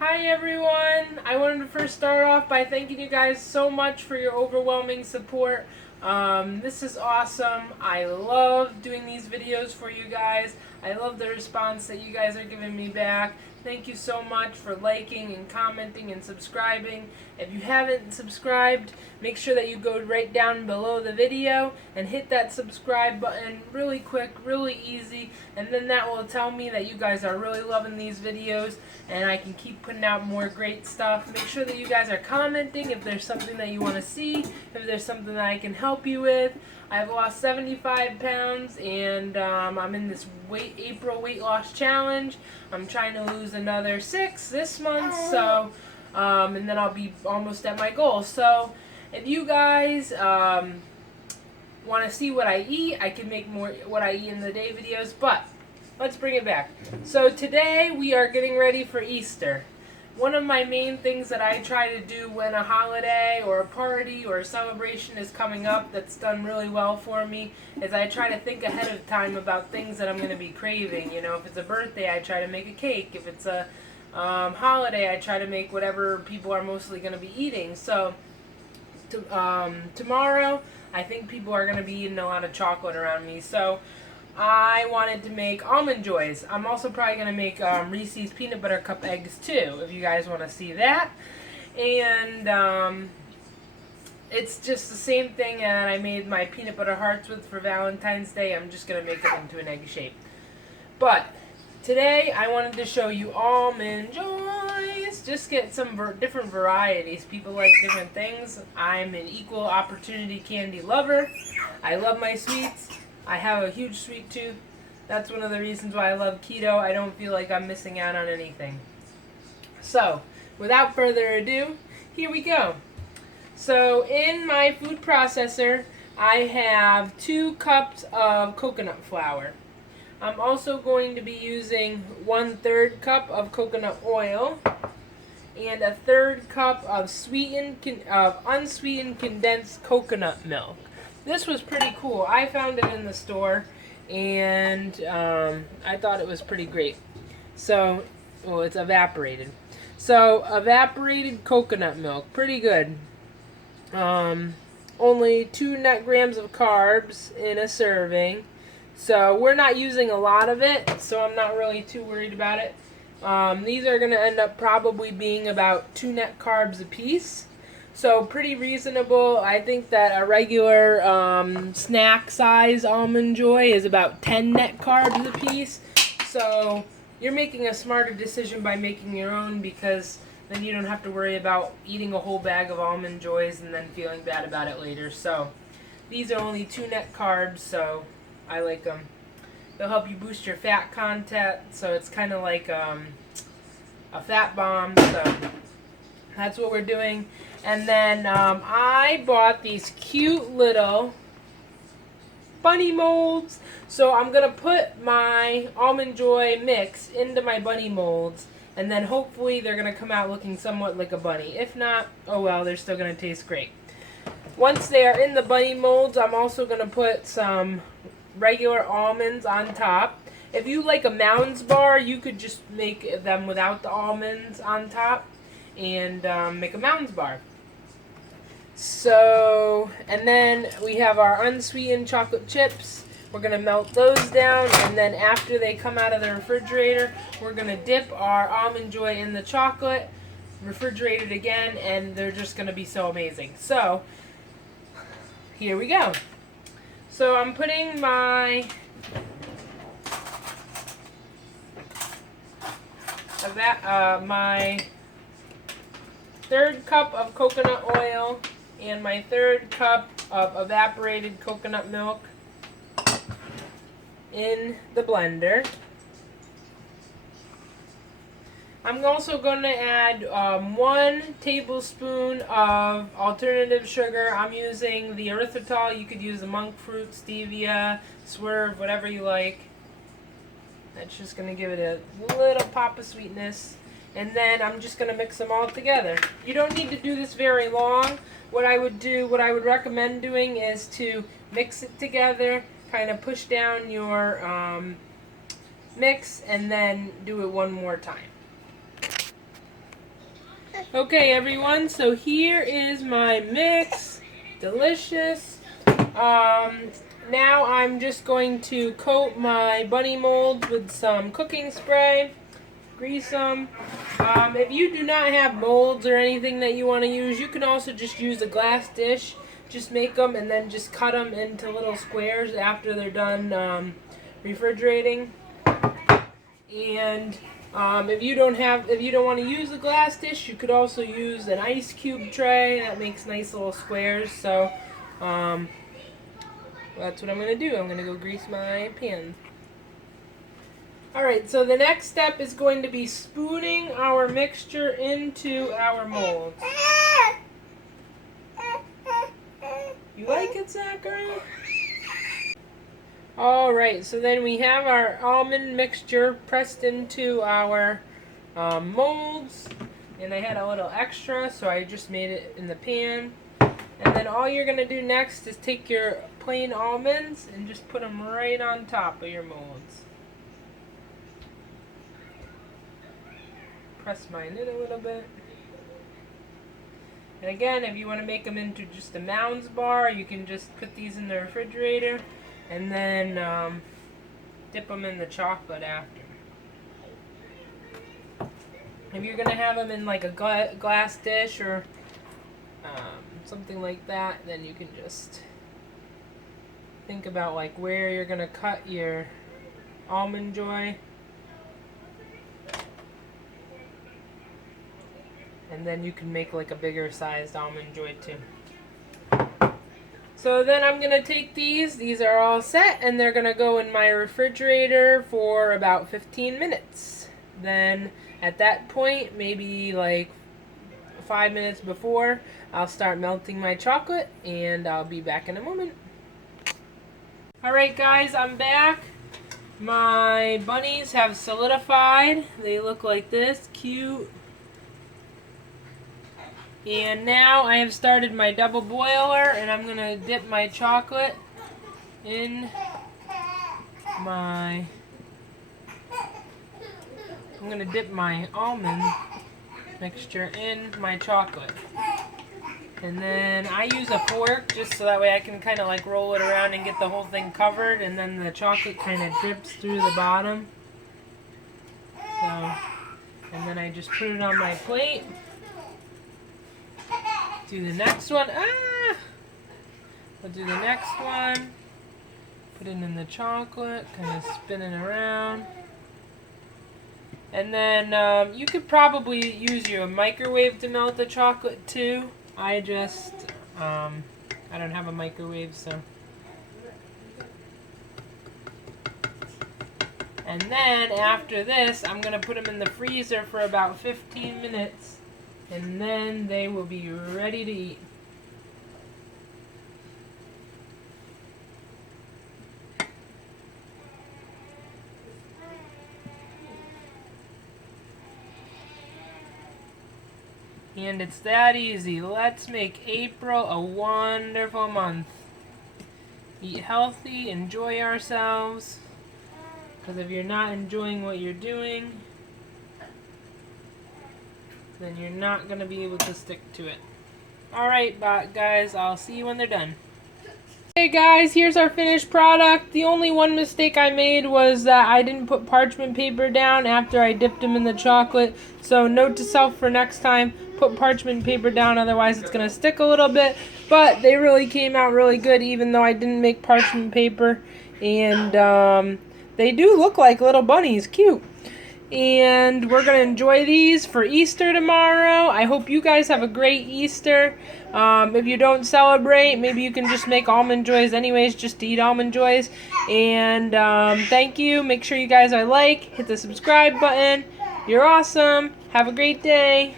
Hi everyone! I wanted to first start off by thanking you guys so much for your overwhelming support. This is awesome. I love doing these videos for you guys. I love the response that you guys are giving me back. Thank you so much for liking and commenting and subscribing. If you haven't subscribed, make sure that you go right down below the video and hit that subscribe button really quick, really easy, and then that will tell me that you guys are really loving these videos and I can keep putting out more great stuff. Make sure that you guys are commenting if there's something that you want to see, if there's something that I can help you with. I've lost 75 pounds and I'm in this April weight loss challenge. I'm trying to lose another 6 this month, so and then I'll be almost at my goal. So if you guys want to see what I eat, I can make more what I eat in the day videos, but let's bring it back. So today we are getting ready for Easter. One of my main things that I try to do when a holiday or a party or a celebration is coming up that's done really well for me is I try to think ahead of time about things that I'm going to be craving. You know, if it's a birthday, I try to make a cake. If it's a holiday, I try to make whatever people are mostly going to be eating. So tomorrow, I think people are going to be eating a lot of chocolate around me. So I wanted to make Almond Joys. I'm also probably going to make Reese's Peanut Butter Cup eggs too, if you guys want to see that. And it's just the same thing that I made my peanut butter hearts with for Valentine's Day. I'm just going to make it into an egg shape. But today I wanted to show you Almond Joys. Just get some different varieties. People like different things. I'm an equal opportunity candy lover. I love my sweets. I have a huge sweet tooth. That's one of the reasons why I love keto. I don't feel like I'm missing out on anything. So, without further ado, here we go. So, in my food processor, I have 2 cups of coconut flour. I'm also going to be using 1/3 cup of coconut oil and a 1/3 cup of unsweetened condensed coconut milk. This was pretty cool. I found it in the store, and I thought it was pretty great. So, well, it's evaporated. So, evaporated coconut milk, pretty good. Only 2 net grams of carbs in a serving. So, we're not using a lot of it, so I'm not really too worried about it. These are going to end up probably being about 2 net carbs a piece. So pretty reasonable. I think that a regular snack size Almond Joy is about 10 net carbs a piece. So you're making a smarter decision by making your own, because then you don't have to worry about eating a whole bag of Almond Joys and then feeling bad about it later. So these are only 2 net carbs, so I like them. They'll help you boost your fat content, so it's kind of like a fat bomb. So that's what we're doing. And then I bought these cute little bunny molds. So I'm going to put my Almond Joy mix into my bunny molds. And then hopefully they're going to come out looking somewhat like a bunny. If not, oh well, they're still going to taste great. Once they are in the bunny molds, I'm also going to put some regular almonds on top. If you like a Mounds bar, you could just make them without the almonds on top and make a Mounds bar. So, and then we have our unsweetened chocolate chips. We're going to melt those down, and then after they come out of the refrigerator, we're going to dip our Almond Joy in the chocolate, refrigerate it again, and they're just going to be so amazing. So, here we go. So, I'm putting my my 1/3 cup of coconut oil and my 1/3 cup of evaporated coconut milk in the blender. I'm also going to add 1 tablespoon of alternative sugar. I'm using the erythritol. You could use the monk fruit, stevia, swerve, whatever you like. That's just going to give it a little pop of sweetness. And then I'm just going to mix them all together. You don't need to do this very long. What I would recommend doing is to mix it together, kind of push down your mix, and then do it one more time. Okay, everyone, so here is my mix. Delicious. Now I'm just going to coat my bunny molds with some cooking spray. Grease them. If you do not have molds or anything that you want to use, you can also just use a glass dish. Just make them and then just cut them into little squares after they're done refrigerating. And if you don't want to use a glass dish, you could also use an ice cube tray. That makes nice little squares. So that's what I'm going to do. I'm going to go grease my pan. Alright, so the next step is going to be spooning our mixture into our molds. You like it, Zachary? Alright, so then we have our almond mixture pressed into our molds. And I had a little extra, so I just made it in the pan. And then all you're going to do next is take your plain almonds and just put them right on top of your molds. Press mine in a little bit. And again, if you want to make them into just a Mounds bar, you can just put these in the refrigerator and then dip them in the chocolate after. If you're going to have them in like a glass dish or something like that, then you can just think about like where you're going to cut your Almond Joy. And then you can make like a bigger sized Almond Joy too. So then I'm going to take these are all set, and they're going to go in my refrigerator for about 15 minutes. Then at that point, maybe like 5 minutes before, I'll start melting my chocolate, and I'll be back in a moment. Alright guys, I'm back. My bunnies have solidified. They look like this, cute. And now I have started my double boiler, and I'm going to dip my chocolate in my... I'm going to dip my almond mixture in my chocolate. And then I use a fork just so that way I can kind of like roll it around and get the whole thing covered, and then the chocolate kind of drips through the bottom. So, and then I just put it on my plate. Do the next one. I'll do the next one. Put it in the chocolate, kind of spin it around. And then you could probably use your microwave to melt the chocolate too. I just, I don't have a microwave, so. And then after this, I'm going to put them in the freezer for about 15 minutes. And then they will be ready to eat. And it's that easy. Let's make April a wonderful month. Eat healthy, enjoy ourselves. Because if you're not enjoying what you're doing, then you're not going to be able to stick to it. Alright, guys, I'll see you when they're done. Hey guys, here's our finished product. The only one mistake I made was that I didn't put parchment paper down after I dipped them in the chocolate. So note to self for next time, put parchment paper down, otherwise it's going to stick a little bit. But they really came out really good even though I didn't make parchment paper. And they do look like little bunnies, cute. And we're going to enjoy these for Easter tomorrow. I hope you guys have a great Easter. If you don't celebrate, maybe you can just make Almond Joys anyways, just to eat Almond Joys. And thank you. Make sure you guys are hit the subscribe button. You're awesome. Have a great day.